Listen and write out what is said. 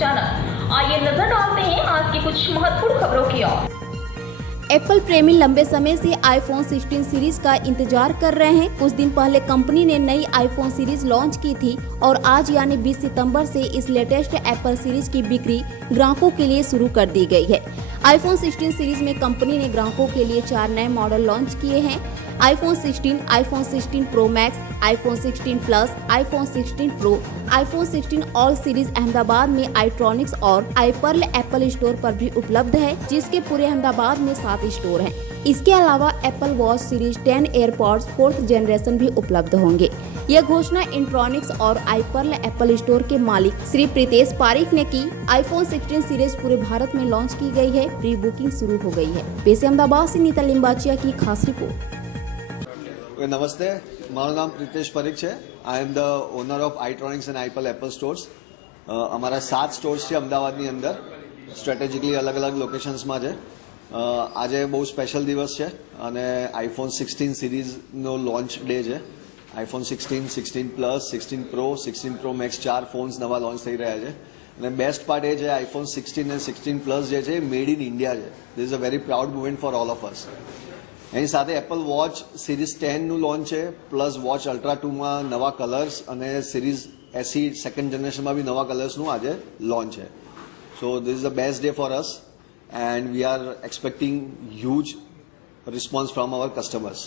अचानक। आइए नजर डालते हैं आज की कुछ महत्वपूर्ण खबरों की ओर। एप्पल प्रेमी लंबे समय से आईफोन 16 सीरीज का इंतजार कर रहे हैं। कुछ दिन पहले कंपनी ने नई आईफोन सीरीज लॉन्च की थी और आज यानी 20 सितंबर से इस लेटेस्ट एप्पल सीरीज की बिक्री ग्राहकों के लिए शुरू कर दी गई है। आईफोन 16 सीरीज में कंपनी ने ग्राहकों के लिए 4 नए मॉडल लॉन्च किए हैं। IPhone 16, iPhone 16 pro max, iPhone 16 plus, iPhone 16 pro, iPhone 16 all series Ahmedabad में आईट्रॉनिक्स और आईपर्ल एप्पल स्टोर पर भी उपलब्ध है, जिसके पूरे अहमदाबाद में 7 स्टोर हैं। इसके अलावा Apple watch series 10 AirPods 4th generation भी उपलब्ध होंगे। यह घोषणा इंट्रॉनिक्स और आईपर्ल एप्पल स्टोर के मालिक श्री प्रीतेश पारिक ने की। आईफोन 16 सीरीज पूरे भारत में लॉन्च की गई है। प्री बुकिंग शुरू हो गई है। पेश अहमदाबाद से नीता लिंबाचिया की खास रिपोर्ट। नमस्ते, મારું નામ પ્રીતેશ પરીખ છે। I am the owner of iTronics and આઈપલ એપલ સ્ટોર્સ। અમારા 7 સ્ટોર્સ છે અમદાવાદની અંદર, સ્ટ્રેટેજિકલી અલગ અલગ લોકેશન્સમાં છે। આજે બહુ સ્પેશિયલ દિવસ છે અને આઈફોન 16 સિરીઝનો લોન્ચ ડે છે। IPhone 16, 16 plus, 16 pro, 16 pro max 4 phones નવા લોન્ચ થઈ રહ્યા છે અને બેસ્ટ પાર્ટ એ છે આઈફોન 16 અને 16 પ્લસ જે છે મેડ ઇન ઇન્ડિયા છે। This is a very proud moment for all of us. એની સાથે એપલ વોચ સિરીઝ 10નું લોન્ચ છે, પ્લસ વોચ અલ્ટ્રા 2માં નવા કલર્સ અને સિરીઝ એસી સેકન્ડ જનરેશનમાં બી નવા કલર્સનું આજે લોન્ચ છે। So this is the best day for us and we are expecting huge response from hour customers.